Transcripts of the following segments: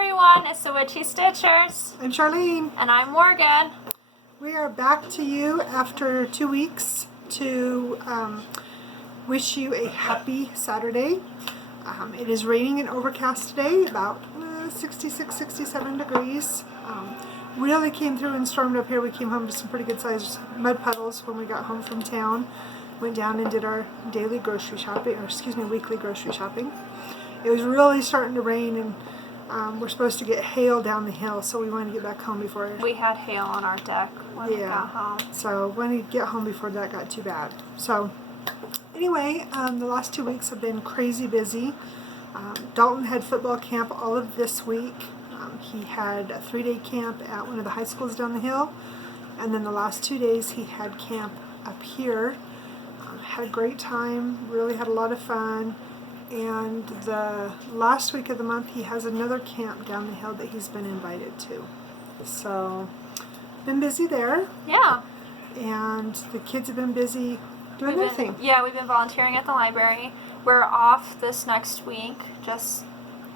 everyone, it's the Witchy Stitchers. I'm Charlene. And I'm Morgan. We are back to you after 2 weeks to wish you a happy Saturday. It is raining and overcast today, about 66, 67 degrees. Really came through and stormed up here. We came home to some pretty good sized mud puddles when we got home from town. Went down and did our daily grocery shopping, or excuse me, weekly grocery shopping. It was really starting to rain, and we're supposed to get hail down the hill, so we wanted to get back home before. We had hail on our deck when we got home. So wanted to get home before that got too bad. So anyway, the last 2 weeks have been crazy busy. Dalton had football camp all of this week. He had a 3-day camp at one of the high schools down the hill, and then the last 2 days he had camp up here. Had a great time, really had a lot of fun. And the last week of the month he has another camp down the hill that he's been invited to. So, been busy there. Yeah. And the kids have been busy doing their thing. Yeah, we've been volunteering at the library. We're off this next week. Just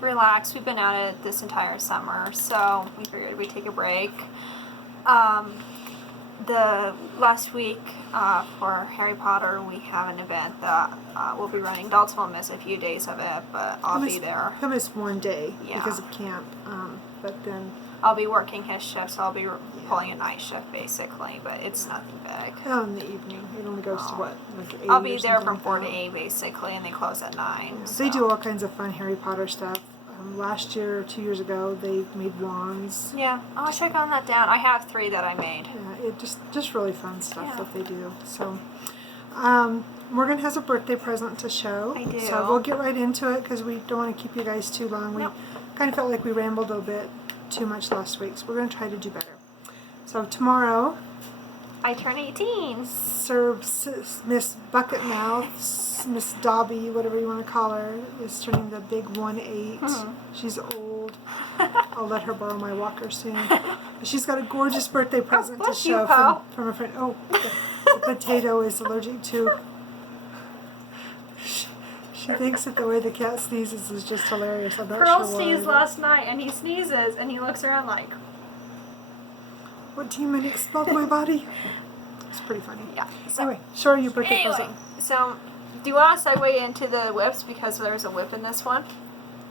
relax. We've been at it this entire summer, so we figured we'd take a break. The last week for Harry Potter, we have an event that we'll be running. Dalton will miss a few days of it, but I'll be there. He'll miss 1 day because of camp, but then I'll be working his shift, so I'll be pulling a night shift basically, but it's nothing big. Oh, in the evening. It only goes to what, like 8? I'll be there from 4 to 8 basically, and they close at 9. Yeah. So. They do all kinds of fun Harry Potter stuff. Last year or 2 years ago, they made wands. Yeah, I should have gotten that down. I have 3 that I made. Yeah, it just really fun stuff that they do. So, Morgan has a birthday present to show. I do. So we'll get right into it because we don't want to keep you guys too long. We kind of felt like we rambled a bit too much last week, so we're going to try to do better. So tomorrow, I turn 18. Miss Bucketmouth, Miss Dobby, whatever you want to call her, is turning the big 1-8. She's old. I'll let her borrow my walker soon. But she's got a gorgeous birthday present to show from a friend. Oh, the potato is allergic to. She thinks that the way the cat sneezes is just hilarious. I'm not Pearl sure sneezed why. last night, and he sneezes, and he looks around like, what demon expelled my body? It's pretty funny. yeah. So, anyway, show her your birthday present. So, do you want to segue into the whips because there's a whip in this one?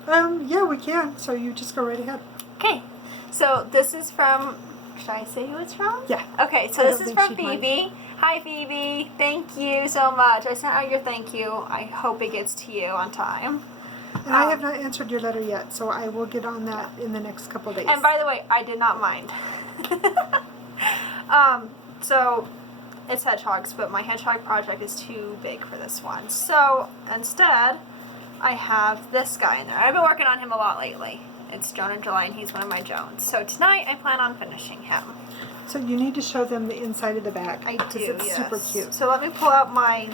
Yeah, we can. So you just go right ahead. Okay. So this is from. Should I say who it's from? Yeah. Okay. So this is from Phoebe. Hi Phoebe. Thank you so much. I sent out your thank you. I hope it gets to you on time. And I have not answered your letter yet, so I will get on that in the next couple days. And by the way, I did not mind. So it's hedgehogs, but my hedgehog project is too big for this one. So instead, I have this guy in there. I've been working on him a lot lately. It's Joan and July, and he's one of my Joans. So tonight, I plan on finishing him. So you need to show them the inside of the bag. I do, because it's super cute. So let me pull out my...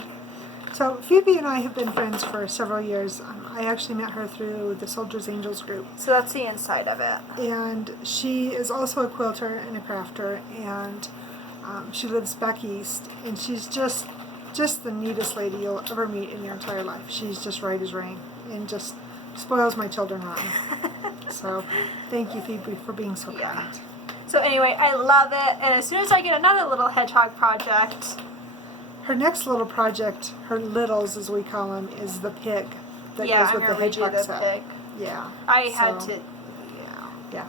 So Phoebe and I have been friends for several years. I actually met her through the Soldiers Angels group. So that's the inside of it. And she is also a quilter and a crafter, and she lives back east. And she's just the neatest lady you'll ever meet in your entire life. She's just right as rain and just spoils my children rotten. So thank you, Phoebe, for being so kind. So anyway, I love it. And as soon as I get another little hedgehog project... Her next little project, her littles as we call them, is the pig that goes with the hedgehog set. Pig. Yeah. I had to... Yeah.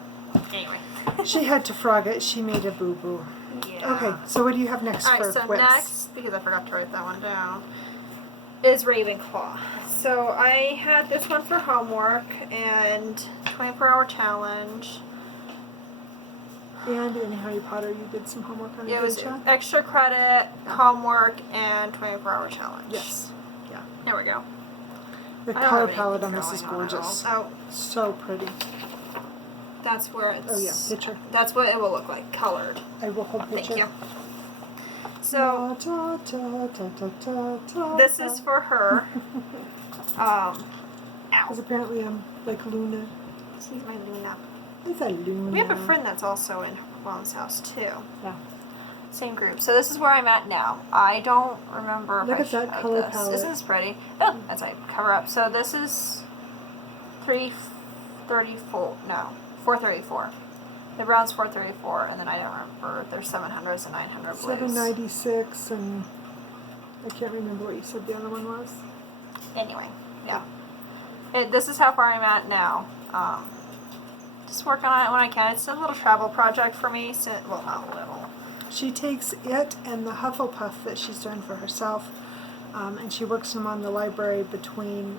Anyway. She had to frog it. She made a boo-boo. Yeah. Okay, so what do you have next for Alright, so whips? next, because I forgot to write that one down, is Ravenclaw. So I had this one for homework and 24-hour challenge. And in Harry Potter, you did some homework on it. It was extra credit, homework, and 24-hour challenge. Yes. Yeah. There we go. The color palette on this is gorgeous. Oh, so pretty. that's where it's... Oh yeah, picture. That's what it will look like, colored. I will hold picture. Thank you. So, this is for her. Ow. Because apparently I'm like Luna. She's my Luna. It's a Luna. We have a friend that's also in Mom's house too. Yeah. Same group. So this is where I'm at now. I don't remember Look if at I that showed color palette. Isn't this pretty? Oh, as I cover up. So this is 434. No, 434. The brown's 434, and then I don't remember. There's 700s and 900 blues. 796, and I can't remember what you said the other one was. Anyway, yeah. This is how far I'm at now. Just working on it when I can. It's a little travel project for me. So, well, not a little. She takes it and the Hufflepuff that she's done for herself, and she works them on the library between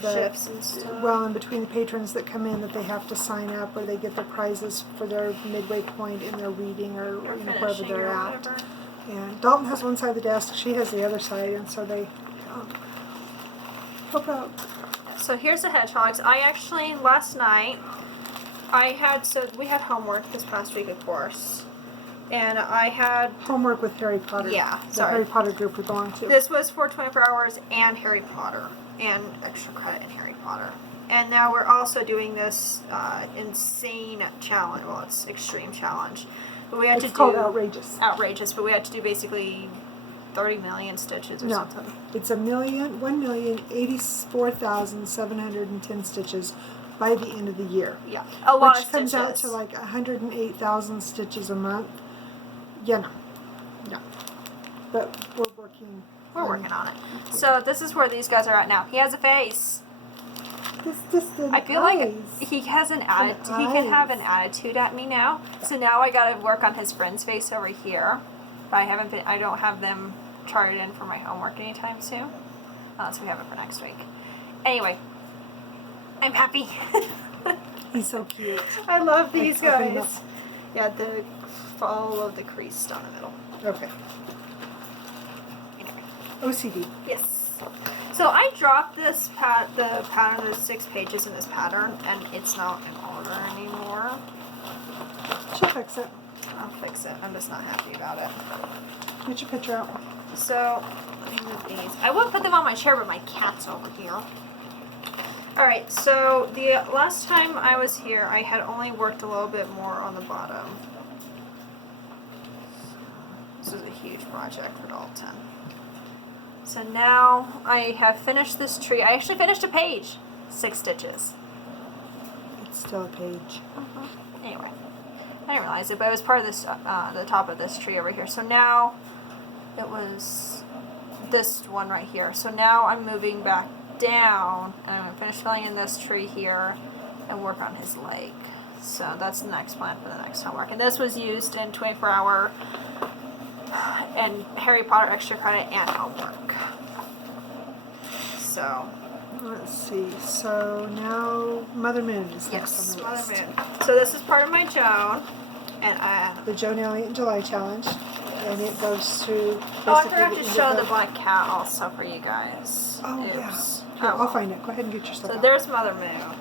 the Shifts and stuff. well, in between the patrons that come in that they have to sign up, or they get their prizes for their midway point in their reading, or you know, wherever they're at. Whatever. And Dalton has one side of the desk, she has the other side, and so they help out. So here's the hedgehogs. I actually, last night, we had homework this past week, of course. And I had Homework with Harry Potter. Yeah, the sorry. Harry Potter group we belong to. This was for 24 hours and Harry Potter, and extra credit in Harry Potter. And now we're also doing this insane challenge. Well, it's extreme challenge. But we had It's to do called Outrageous. outrageous. But we had to do basically 30 million stitches or No, something. it's 1,084,710 stitches by the end of the year. Yeah, a lot Which of comes stitches. out to like 108,000 stitches a month. Yeah, no. But we're working. We're working on it. So this is where these guys are at now. He has a face. It's just the I feel eyes. like he has an attitude. He can have an attitude at me now. So now I gotta work on his friend's face over here. But I don't have them charted in for my homework anytime soon. Unless we have it for next week. Anyway, I'm happy. He's so cute. I love these I think guys. Yeah, the fall of the crease down the middle. Okay. Anyway. OCD. Yes. So I dropped the pattern. There's 6 pages in this pattern, and it's not in order anymore. She'll fix it. I'll fix it. I'm just not happy about it. Get your picture out. So, let me move these. I would put them on my chair, but my cat's over here. Alright, so the last time I was here, I had only worked a little bit more on the bottom. This is a huge project for Dalton. So now I have finished this tree. I actually finished a page. 6 stitches. It's still a page. Anyway, I didn't realize it, but it was part of this, the top of this tree over here. So now it was this one right here. So now I'm moving back down, and I'm going to finish filling in this tree here and work on his leg. So that's the next plan for the next homework. And this was used in 24-hour and Harry Potter extra credit and homework. So Let's see. So now Mother Moon is next yes, on the Mother list. Moon. So this is part of my Joan, and The Joan Elliott in July challenge, and it goes through. oh, I basically forgot to end show of the black cat also for you guys. Oh Oops. yeah. Oh, Here, I'll well. find it. Go ahead and get your stuff So out. there's Mother Moon.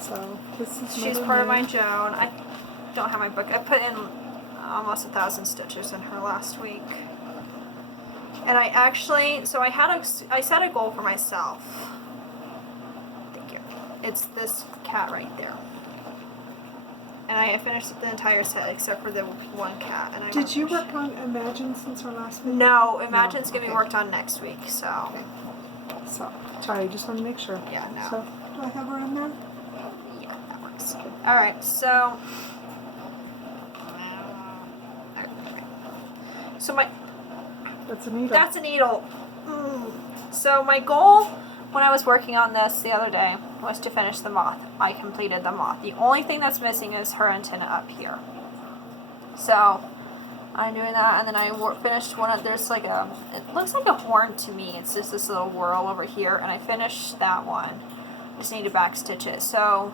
So this is She's Mother part of Moon. my Joan. I don't have my book. I put in almost 1,000 stitches in her last week. And I actually, so I set a goal for myself. Thank you. It's this cat right there. And I finished the entire set except for the one cat. And I Did you finished- work on Imagine since our last week? No, Imagine's gonna be okay. worked on next week. So Okay. So, sorry, just want to make sure. yeah, no. So, do I have her in there? Yeah, that works. All right, so. So my That's a needle. that's a needle. So my goal when I was working on this the other day was to finish the moth. I completed the moth. The only thing that's missing is her antenna up here. So I'm doing that, and then I finished one of. There's like a. It looks like a horn to me. It's just this little whirl over here, and I finished that one. Just need to back stitch it. So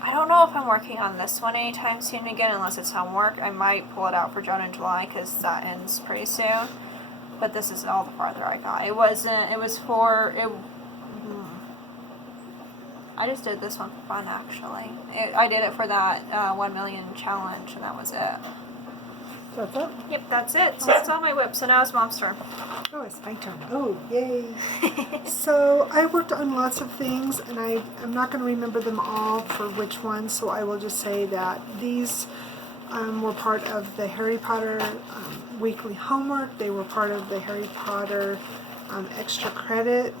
I don't know if I'm working on this one anytime soon again, unless it's homework. I might pull it out for June and July because that ends pretty soon. But this is all the farther I got. It wasn't. It was for it. I just did this one for fun, actually. I did it for that 1 million challenge, and that was it. That's it? Yep, that's it. So that's all my whip. So now it's Mom's turn. Oh, it's my turn. Oh, yay. So I worked on lots of things, and I'm not going to remember them all for which ones, so I will just say that these were part of the Harry Potter weekly homework. They were part of the Harry Potter extra credit,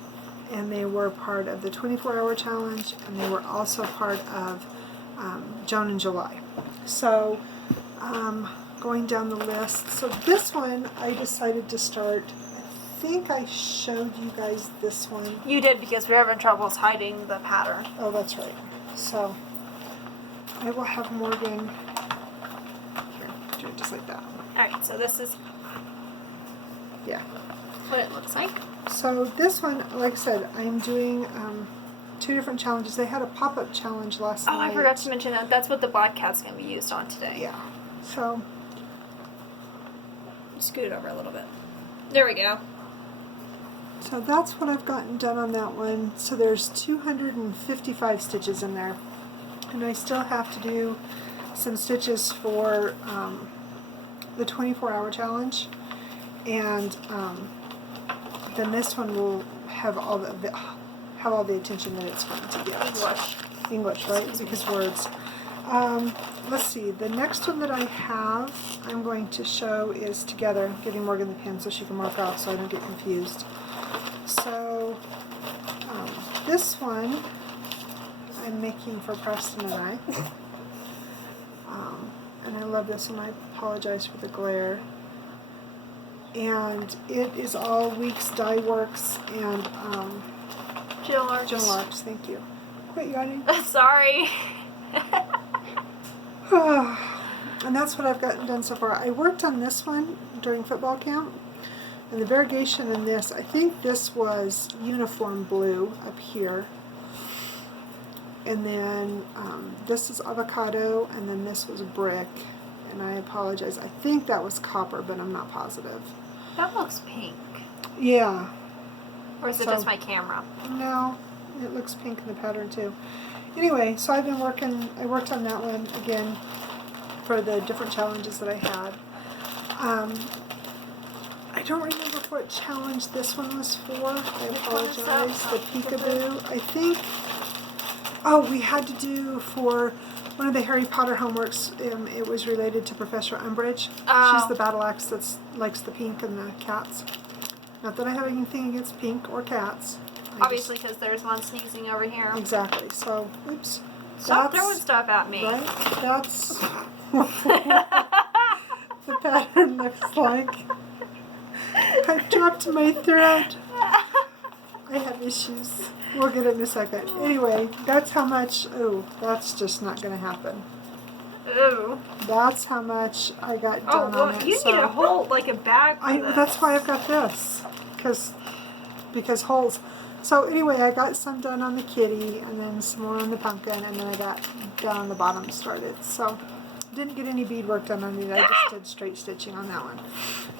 and they were part of the 24-hour challenge, and they were also part of Joan in July. So going down the list, so this one I decided to start. I think I showed you guys this one. You did, because we were having troubles hiding the pattern. Oh, that's right. So I will have Morgan here do it just like that. Alright, so this is Yeah. what it looks like. So this one, like I said, I'm doing 2 different challenges. They had a pop-up challenge last night. Oh, I forgot to mention that. That's what the black cat's going to be used on today. Yeah. So Scoot it over a little bit. There we go. So that's what I've gotten done on that one. So there's 255 stitches in there. And I still have to do some stitches for the 24-hour challenge. And then this one will have all the attention that it's going to get. English, right? Because words. Let's see. The next one that I have, I'm going to show is together. Giving Morgan the pen so she can mark off so I don't get confused. So this one I'm making for Preston and I. And I love this one. I apologize for the glare. And it is all Weeks Dye Works and Jill Larks. Jill Larks. Thank you. Quit yawning. Sorry. And that's what I've gotten done so far. I worked on this one during football camp. And the variegation in this, I think this was uniform blue up here. And then this is avocado, and then this was brick. And I apologize. I think that was copper, but I'm not positive. That looks pink. Yeah. Or is it just my camera? No, it looks pink in the pattern too. Anyway, so I worked on that one again for the different challenges that I had. I don't remember what challenge this one was for. I apologize. The peekaboo. I think, we had to do for one of the Harry Potter homeworks. It was related to Professor Umbridge. Oh. She's the battle axe that likes the pink and the cats. Not that I have anything against pink or cats. Obviously, because there's one sneezing over here. Exactly. So, oops. Stop throwing stuff at me. Right? That's the pattern looks like. I dropped my thread. I have issues. We'll get it in a second. Anyway, that's how much. Oh, that's just not going to happen. Ooh. That's how much I got done on it. You need a whole, like a bag for this. That's why I've got this. Because holes. So anyway, I got some done on the kitty, and then some more on the pumpkin, and then I got down on the bottom started. So didn't get any beadwork done on it. I just did straight stitching on that one.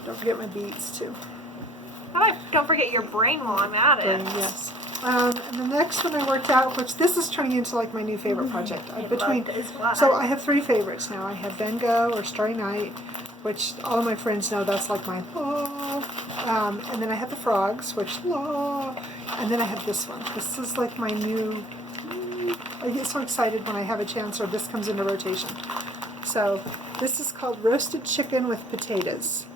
Don't forget my beads too. Don't forget your brain while I'm at it. Yes. And the next one I worked out, which this is turning into like my new favorite project. So I have 3 favorites now. I have Van Gogh or Starry Night, which all of my friends know that's like my and then I have the frogs, which and then I have this one. This is like my new. I get so excited when I have a chance or this comes into rotation. So this is called Roasted Chicken with Potatoes.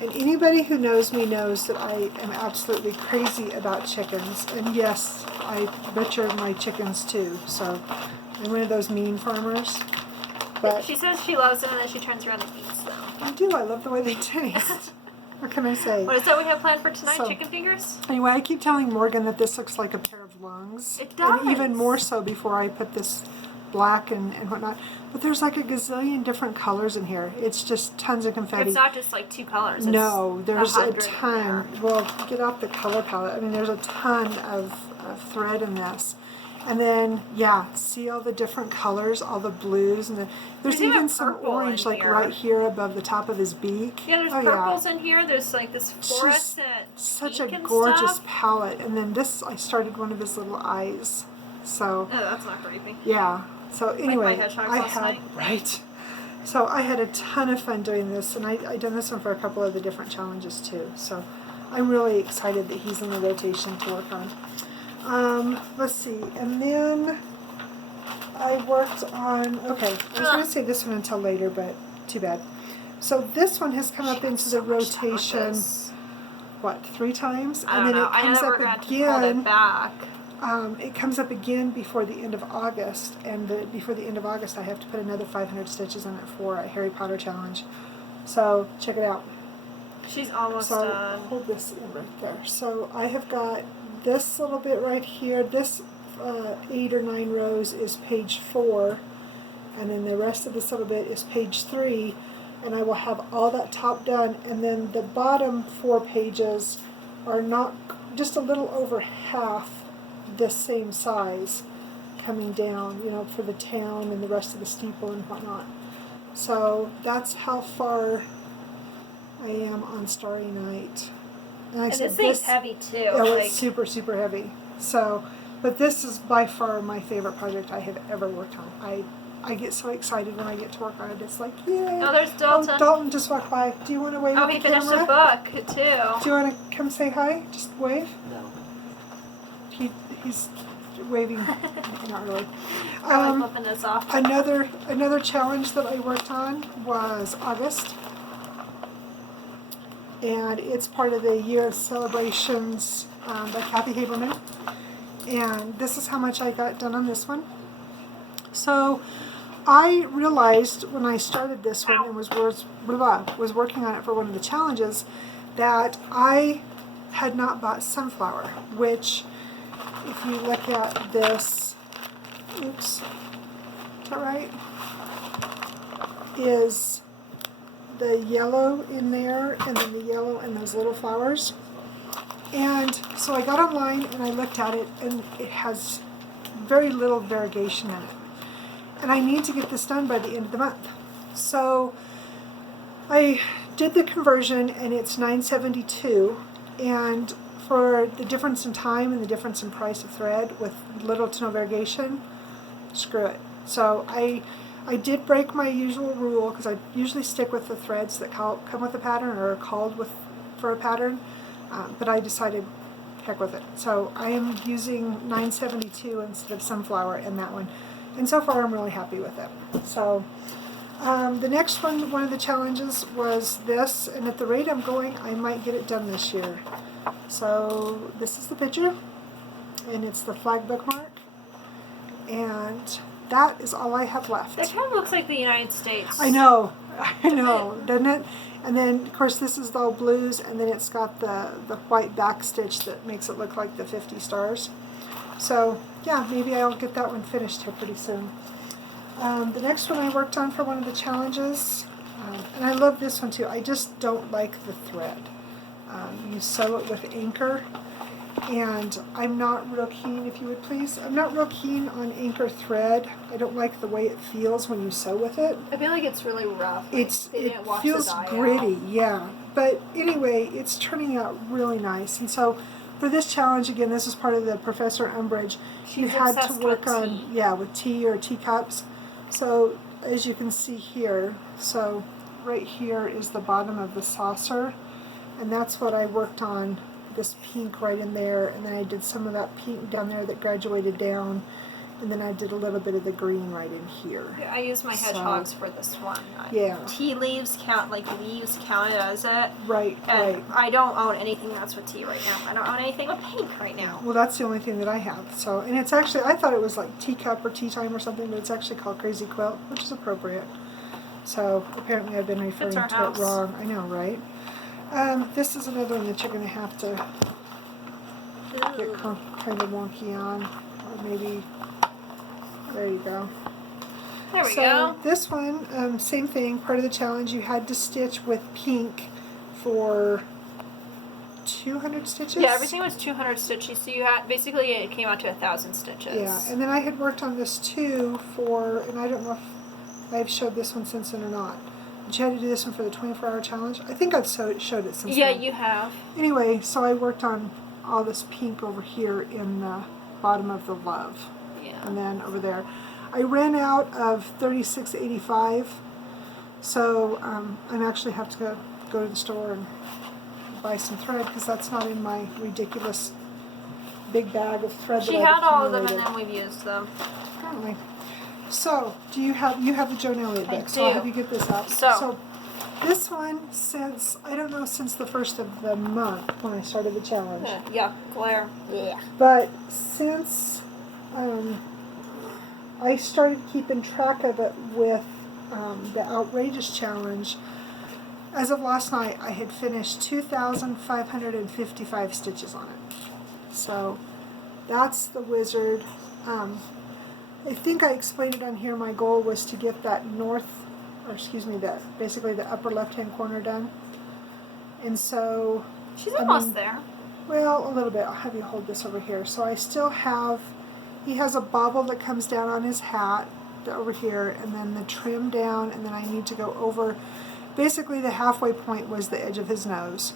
And anybody who knows me knows that I am absolutely crazy about chickens. And yes, I butcher my chickens too. So I'm one of those mean farmers. But she says she loves them and then she turns around and eats them. I do. I love the way they taste. What can I say? What is that we have planned for tonight? Chicken fingers? Anyway, I keep telling Morgan that this looks like a pair of lungs. It does. And even more so before I put this black and whatnot. But there's like a gazillion different colors in here. It's just tons of confetti. It's not just like 2 colors. No, there's a 100 ton. Well, get out the color palette. I mean, there's a ton of thread in this. And then, see all the different colors, all the blues, and there's even some orange, like right here above the top of his beak. Yeah, there's purples in here. There's like this fluorescent such a gorgeous palette. And then this, I started one of his little eyes. So. Oh, that's not creepy. Yeah. So anyway, like my hedgehog last night. Right. So I had a ton of fun doing this, and I done this one for a couple of the different challenges too. So I'm really excited that he's in the rotation to work on. Let's see, and then I worked on. Okay, I was going to say this one until later, but too bad. So this one has come up into the rotation. what, 3 times? I And don't then know. it I comes never up got to pull it again. back. It comes up again before the end of August, and before the end of August I have to put another 500 stitches on it for a Harry Potter challenge. So check it out. She's almost So done. hold this in right there. So I have got this little bit right here. This 8 or 9 rows is page 4, and then the rest of this little bit is page 3, and I will have all that top done, and then the bottom 4 pages are not just a little over half this same size coming down, you know, for the town and the rest of the steeple and whatnot. So that's how far I am on Starry Night. And, And this thing's heavy too. Oh, it's super, super heavy. So, but this is by far my favorite project I have ever worked on. I get so excited when I get to work on it. It's like, yay! Oh, there's Dalton. Oh, Dalton just walked by. Do you want to wave at the he finished camera? a book too. Do you want to come say hi? Just wave. No. He's waving. Not really. I'm flipping this off. Another challenge that I worked on was August, and it's part of the Year of Celebrations by Kathy Haberman. And this is how much I got done on this one. So I realized when I started this one and was working on it for one of the challenges that I had not bought sunflower, which if you look at this, oops, is that right? Is the yellow in there and then the yellow and those little flowers. And so I got online and I looked at it, and it has very little variegation in it. And I need to get this done by the end of the month. So I did the conversion, and it's $9.72, and for the difference in time and the difference in price of thread with little to no variegation, screw it. So I did break my usual rule, because I usually stick with the threads that come with a pattern or are called for a pattern, but I decided heck with it. So I am using $9.72 instead of sunflower in that one, and so far I'm really happy with it. So the next one of the challenges was this, and at the rate I'm going, I might get it done this year. So this is the picture, and it's the flag bookmark, and that is all I have left. That kind of looks like the United States. I know, doesn't it? And then, of course, this is all blues, and then it's got the white back stitch that makes it look like the 50 stars. So, yeah, maybe I'll get that one finished here pretty soon. The next one I worked on for one of the challenges, and I love this one too. I just don't like the thread. You sew it with anchor, and I'm not real keen, if you would please, I'm not real keen on anchor thread. I don't like the way it feels when you sew with it. I feel like it's really rough. It feels gritty, yeah. But anyway, it's turning out really nice. And so for this challenge, again, this is part of the Professor Umbridge. You had to work on, with tea or teacups. So as you can see here, so right here is the bottom of the saucer, and that's what I worked on, this pink right in there, and then I did some of that pink down there that graduated down, and then I did a little bit of the green right in here. Yeah, I used my hedgehogs for this one. Yeah. Tea leaves count, like leaves counted as it. Right, and right. I don't own anything that's with tea right now. I don't own anything with pink right now. Well, that's the only thing that I have. So, and it's actually, I thought it was like teacup or tea time or something, but it's actually called Crazy Quilt, which is appropriate. So apparently I've been referring to it wrong. I know, right? This is another one that you're going to have to get kind of wonky on, or maybe, there you go. There we go. This one, same thing, part of the challenge, you had to stitch with pink for 200 stitches? Yeah, everything was 200 stitches, so you had, basically it came out to 1,000 stitches. Yeah, and then I had worked on this too for, and I don't know if I've showed this one since then or not. Did you have to do this one for the 24-hour challenge? I think I've showed it since then. Yeah, you have. Anyway, so I worked on all this pink over here in the bottom of the love. Yeah. And then over there. I ran out of 36.85, so I actually have to go to the store and buy some thread, because that's not in my ridiculous big bag of thread. She had all of them, and then we've used them. Apparently. So, do you have the Joan Elliott deck? So I'll have you get this out. So This one, since, I don't know, since the first of the month when I started the challenge. Yeah, glare. Yeah. But since I started keeping track of it with the Outrageous Challenge, as of last night, I had finished 2,555 stitches on it. So that's the wizard. I think I explained it on here. My goal was to get that basically the upper left-hand corner done. And so She's almost there. Well, a little bit. I'll have you hold this over here. So I still have, he has a bobble that comes down on his hat over here, and then the trim down, and then I need to go over, basically the halfway point was the edge of his nose.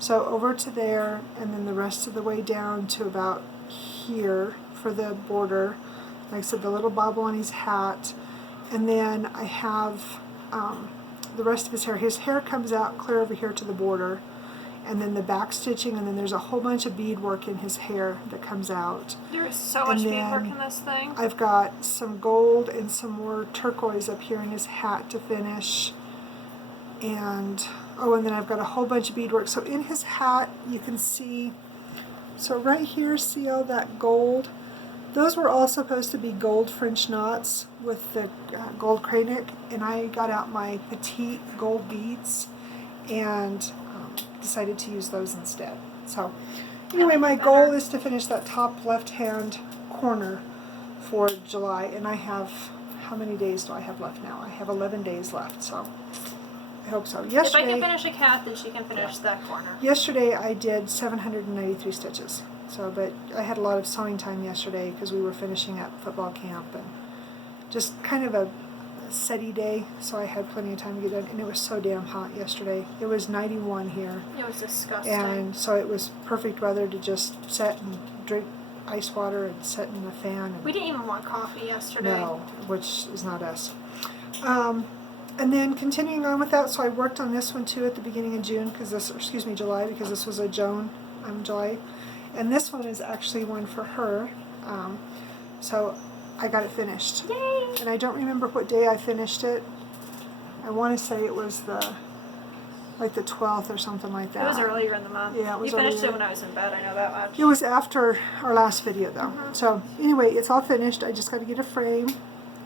So over to there, and then the rest of the way down to about here for the border. Like I said, the little bobble on his hat. And then I have the rest of his hair. His hair comes out clear over here to the border. And then the back stitching, and then there's a whole bunch of beadwork in his hair that comes out. There is so much beadwork in this thing. I've got some gold and some more turquoise up here in his hat to finish. And, and then I've got a whole bunch of beadwork. So in his hat, you can see, so right here, see all that gold? Those were all supposed to be gold French knots with the gold cranic, and I got out my petite gold beads and decided to use those instead. So anyway, my goal is to finish that top left-hand corner for July, and I have, how many days do I have left now? I have 11 days left, so I hope so. If I can finish a cat, then she can finish that corner. Yesterday I did 793 stitches. So, but I had a lot of sewing time yesterday because we were finishing up football camp and just kind of a setty day, so I had plenty of time to get done. And it was so damn hot yesterday. It was 91 here. It was disgusting. And so it was perfect weather to just sit and drink ice water and sit in the fan. And we didn't even want coffee yesterday. No, which is not us. And then continuing on with that, so I worked on this one too at the beginning of June, July, because this was a July. And this one is actually one for her. So I got it finished. Yay! And I don't remember what day I finished it. I want to say it was the 12th or something like that. It was earlier in the month. Yeah, it was You finished earlier. it when I was in bed, I know that much. It was after our last video though. So anyway, it's all finished. I just got to get a frame,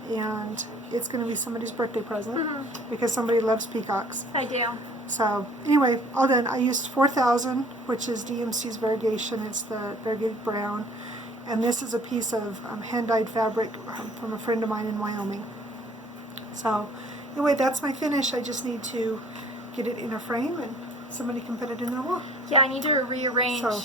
and it's going to be somebody's birthday present because somebody loves peacocks. I do. So anyway, all done. I used 4,000, which is DMC's variegation. It's the variegated brown. And this is a piece of hand-dyed fabric from a friend of mine in Wyoming. So anyway, that's my finish. I just need to get it in a frame and somebody can put it in their wall. Yeah, I need to rearrange. So,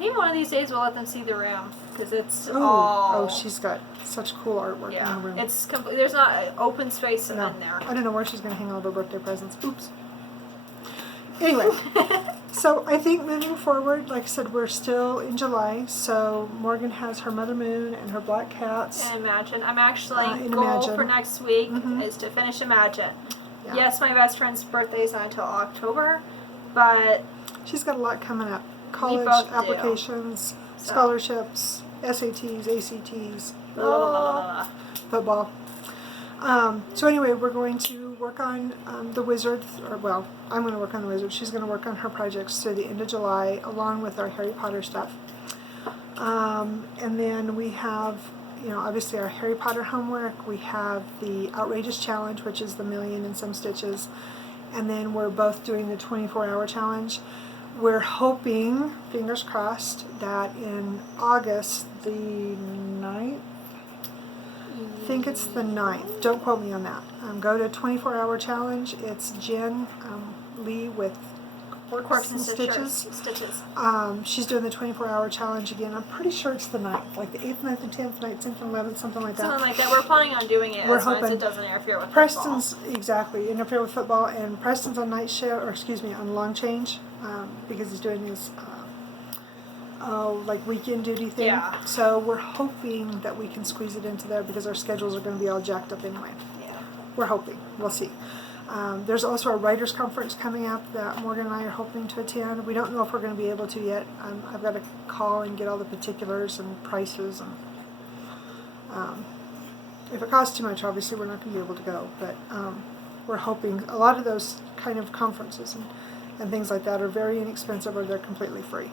maybe one of these days we'll let them see the room, because it's Oh, she's got such cool artwork in the room. It's complete. There's not an open space in there. I don't know where she's going to hang all of her birthday presents. Oops. Anyway, so I think moving forward, like I said, we're still in July, so Morgan has her Mother Moon and her Black Cats. And Imagine. I'm actually, in goal Imagine. for next week is to finish Imagine. Yeah. Yes, my best friend's birthday is not until October, but She's got a lot coming up. College both do. applications, scholarships, SATs, ACTs, blah, blah, blah, blah, blah. football. So anyway, we're going to work on the wizard, I'm going to work on the wizard. She's going to work on her projects through the end of July, along with our Harry Potter stuff. And then we have, obviously our Harry Potter homework. We have the Outrageous Challenge, which is the 1,000,000 and some stitches. And then we're both doing the 24-hour challenge. We're hoping, fingers crossed, that in August the 9th, I think it's the 9th. Don't quote me on that. Go to 24-hour challenge. It's Jen Lee with Quirks and Stitches. She's doing the 24-hour challenge again. I'm pretty sure it's the 9th, like the 8th, 9th, and 10th, 9th, 10th, and 11th, something like that. Something like that. We're planning on doing it as long as it doesn't interfere with Preston's, football. Interfere with football, and Preston's on night shift, on long change, because he's doing his weekend duty thing. Yeah. So we're hoping that we can squeeze it into there because our schedules are going to be all jacked up anyway. Yeah. We're hoping. We'll see. There's also a writers' conference coming up that Morgan and I are hoping to attend. We don't know if we're going to be able to yet. I've got to call and get all the particulars and prices, and if it costs too much, obviously we're not going to be able to go. But we're hoping a lot of those kind of conferences and things like that are very inexpensive, or they're completely free.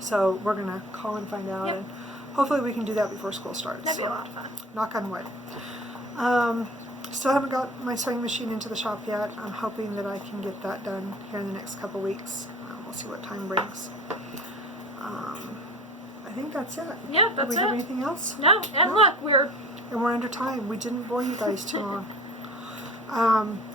So we're going to call and find out, and hopefully we can do that before school starts. That'd be a lot of fun. Knock on wood. Still haven't got my sewing machine into the shop yet. I'm hoping that I can get that done here in the next couple weeks. We'll see what time brings. I think that's it. Yeah, that's it. Do we have anything else? No, and look, we're under time. We didn't bore you guys too long.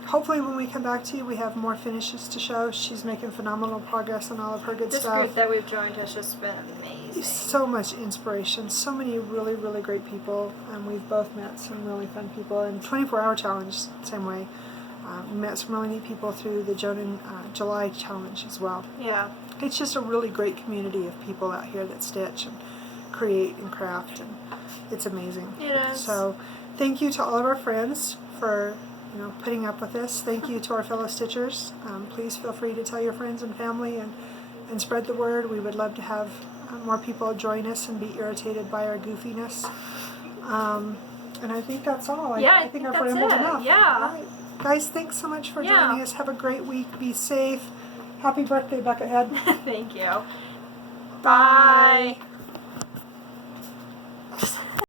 Hopefully when we come back to you, we have more finishes to show. She's making phenomenal progress on all of her good this stuff. group that we've joined has just been amazing. So much inspiration, so many really, really great people, and we've both met some really fun people. And 24-hour challenge, same way. We met some really neat people through the June and July challenge as well. Yeah. It's just a really great community of people out here that stitch and create and craft, and it's amazing. It is. So thank you to all of our friends for putting up with this. Thank you to our fellow stitchers. Please feel free to tell your friends and family and spread the word. We would love to have more people join us and be irritated by our goofiness. And I think that's all. I think I've that's rambled it. enough. Yeah. All right. Guys, thanks so much for joining us. Have a great week. Be safe. Happy birthday, Buckethead. Thank you. Bye.